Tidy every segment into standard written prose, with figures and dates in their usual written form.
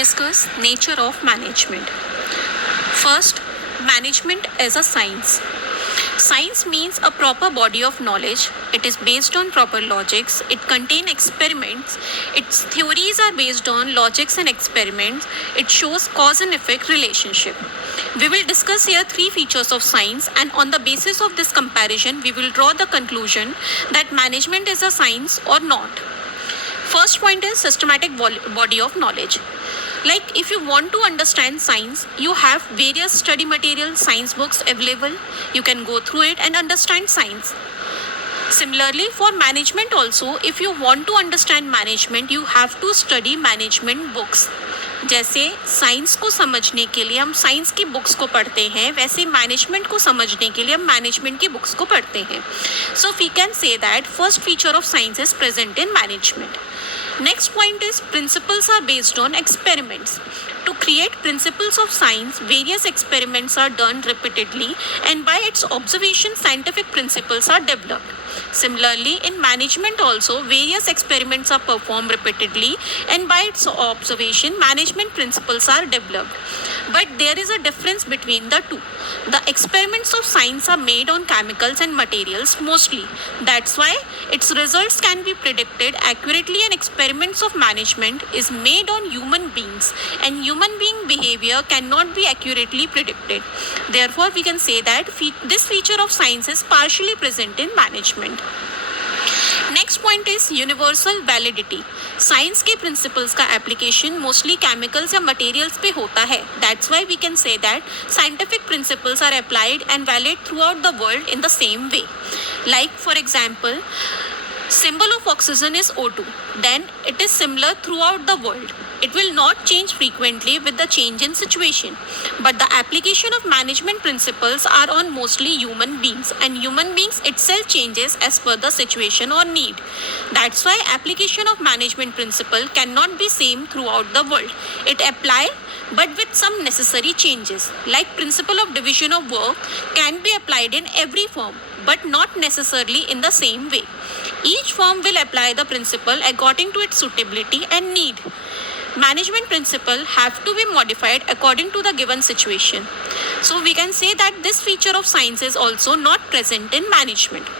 discuss nature of management. First, management as a science. Science means a proper body of knowledge. It is based on proper logics. It contains experiments. Its theories are based on logics and experiments. It shows cause and effect relationship. We will discuss here three features of science, and on the basis of this comparison, we will draw the conclusion that management is a science or not. First point is systematic body of knowledge. Like if you want to understand science, you have various study materials, science books available. You can go through it and understand science. Similarly, for management also, if you want to understand management, you have to study management books. जैसे science को समझने के लिए हम science की books को पढ़ते हैं, वैसे मैनेजमेंट को समझने के लिए हम मैनेजमेंट की बुक्स को पढ़ते हैं. So we can say that first feature of science is present in management. Next point is principles are based on experiments. To create principles of science, various experiments are done repeatedly, and by its observation, scientific principles are developed. Similarly, in management also, various experiments are performed repeatedly, and by its observation, management principles are developed. But there is a difference between the two. The experiments of science are made on chemicals and materials mostly. That's why its results can be predicted accurately, and experiments of management is made on human beings, and human being behavior cannot be accurately predicted. Therefore, we can say that this feature of science is partially present in management. Next point is universal validity. Science के principles का application mostly chemicals या materials पे होता है. That's why we can say that scientific principles are applied and valid throughout the world in the same way. Like for example, symbol of oxygen is O2, then it is similar throughout the world. It will not change frequently with the change in situation, but the application of management principles are on mostly human beings, and human beings itself changes as per the situation or need. That's why application of management principle cannot be same throughout the world. It apply but with some necessary changes. Like principle of division of work can be applied in every firm, but not necessarily in the same way. Each firm will apply the principle according to its suitability and need. Management principle have to be modified according to the given situation. So we can say that this feature of science is also not present in management.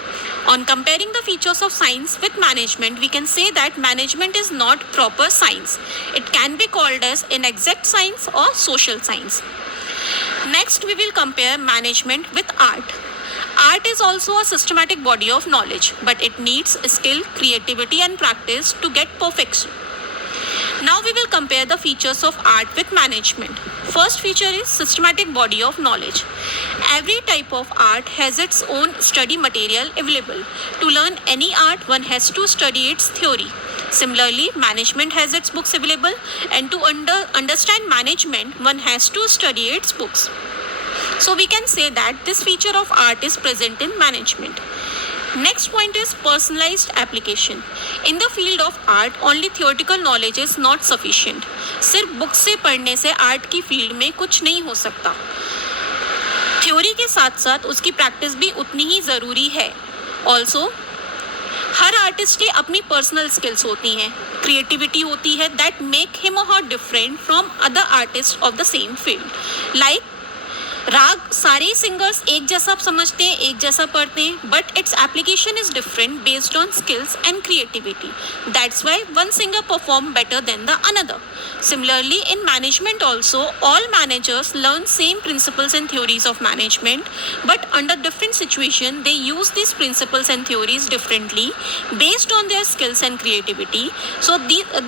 On comparing the features of science with management, we can say that management is not proper science. It can be called as inexact science or social science. Next, we will compare management with art. Art is also a systematic body of knowledge, but it needs skill, creativity, and practice to get perfection. Now we will compare the features of art with management. First feature is systematic body of knowledge. Every type of art has its own study material available. To learn any art, one has to study its theory. Similarly, management has its books available, and to understand management, one has to study its books. So we can say that this feature of art is present in management. Next point is personalized application. In the field of art, only theoretical knowledge is not sufficient. सिर्फ book से पढ़ने से art की field में कुछ नहीं हो सकता. थ्योरी के साथ साथ उसकी प्रैक्टिस भी उतनी ही ज़रूरी है. ऑल्सो हर आर्टिस्ट की अपनी पर्सनल स्किल्स होती हैं, क्रिएटिविटी होती है, that make him or her different from other artist of the same field. Like raga सारे सिंगर्स एक जैसा समझते हैं, एक जैसा पढ़ते हैं, but its application is different based on skills and creativity. That's why one singer perform better than the another. Similarly, in management also, all managers learn same principles and theories of management, but under different situation, they use these principles and theories differently based on their skills and creativity. So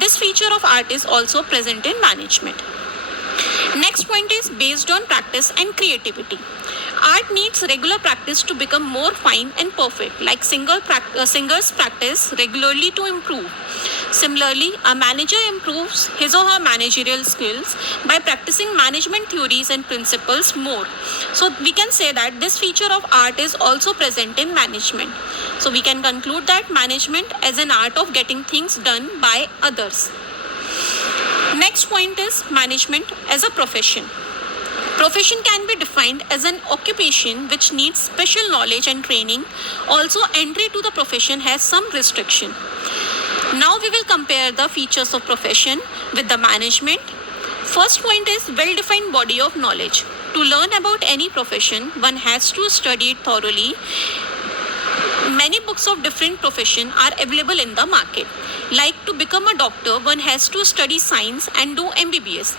this feature of art is also present in management. Next point is based on practice and creativity. Art needs regular practice to become more fine and perfect, like singers practice regularly to improve. Similarly, a manager improves his or her managerial skills by practicing management theories and principles more. So we can say that this feature of art is also present in management. So we can conclude that management is an art of getting things done by others. Next point is management as a profession. Profession can be defined as an occupation which needs special knowledge and training. Also, entry to the profession has some restriction. Now we will compare the features of profession with the management. First point is well-defined body of knowledge. To learn about any profession, one has to study it thoroughly. Many books of different profession are available in the market. Like to become a doctor, one has to study science and do MBBS.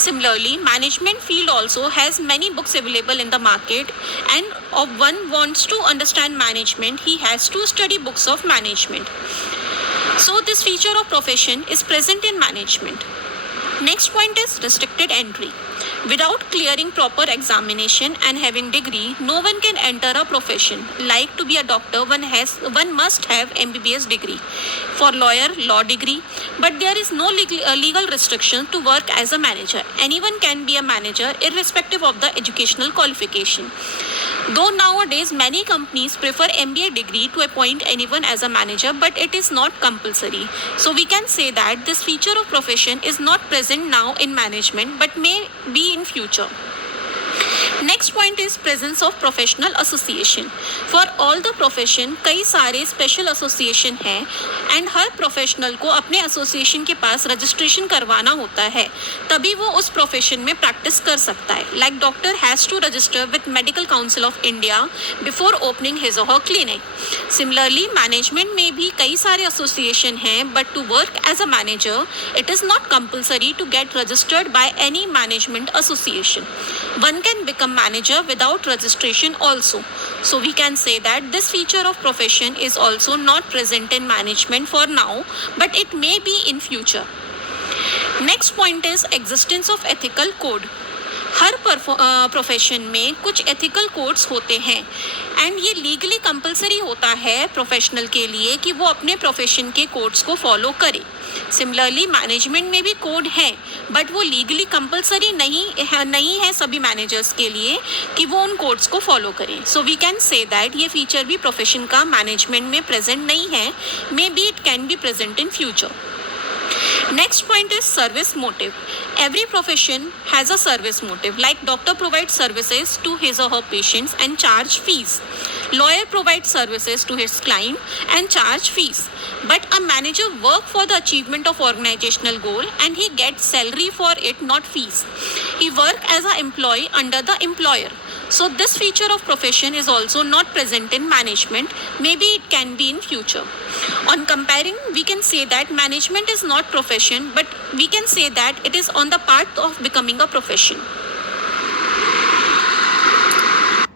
Similarly, management field also has many books available in the market, and if one wants to understand management, he has to study books of management. So this feature of profession is present in management. Next point is restricted entry. Without clearing proper examination and having degree, no one can enter a profession. Like to be a doctor, one must have MBBS degree. For lawyer, law degree. But there is no legal restriction to work as a manager. Anyone can be a manager irrespective of the educational qualification. Though nowadays many companies prefer MBA degree to appoint anyone as a manager, but it is not compulsory. So we can say that this feature of profession is not present now in management but may be in future. Next point is presence of professional association. For all the profession कई सारे special association हैं and her professional को अपने association के पास registration करवाना होता है, तभी वो उस profession में practice कर सकता है. Like doctor has to register with Medical Council of India before opening his or her clinic. Similarly, management में भी कई सारे association हैं, but to work as a manager, it is not compulsory to get registered by any management association. One can become manager without registration also. So we can say that this feature of profession is also not present in management for now, but it may be in future. Next point is existence of ethical code. Her profession में कुछ ethical codes होते हैं and ये legally compulsory होता है professional के लिए कि वो अपने प्रोफेशन के कोड्स को फॉलो करे. सिमिलरली मैनेजमेंट में भी कोड है बट वो लीगली कंपलसरी नहीं है सभी मैनेजर्स के लिए कि वो उन कोड्स को फॉलो करें. So we can say that ये फीचर भी प्रोफेशन का मैनेजमेंट में प्रेजेंट नहीं है. Maybe it can be present in future. Next point is service motive. Every profession has a service motive. Like doctor provides services to his or her patients and charge fees. Lawyer provides services to his client and charge fees. But a manager works for the achievement of organizational goal and he gets salary for it, not fees. He works as an employee under the employer. So this feature of profession is also not present in management. Maybe it can be in future. On comparing, we can say that management is not profession, but we can say that it is on the path of becoming a profession.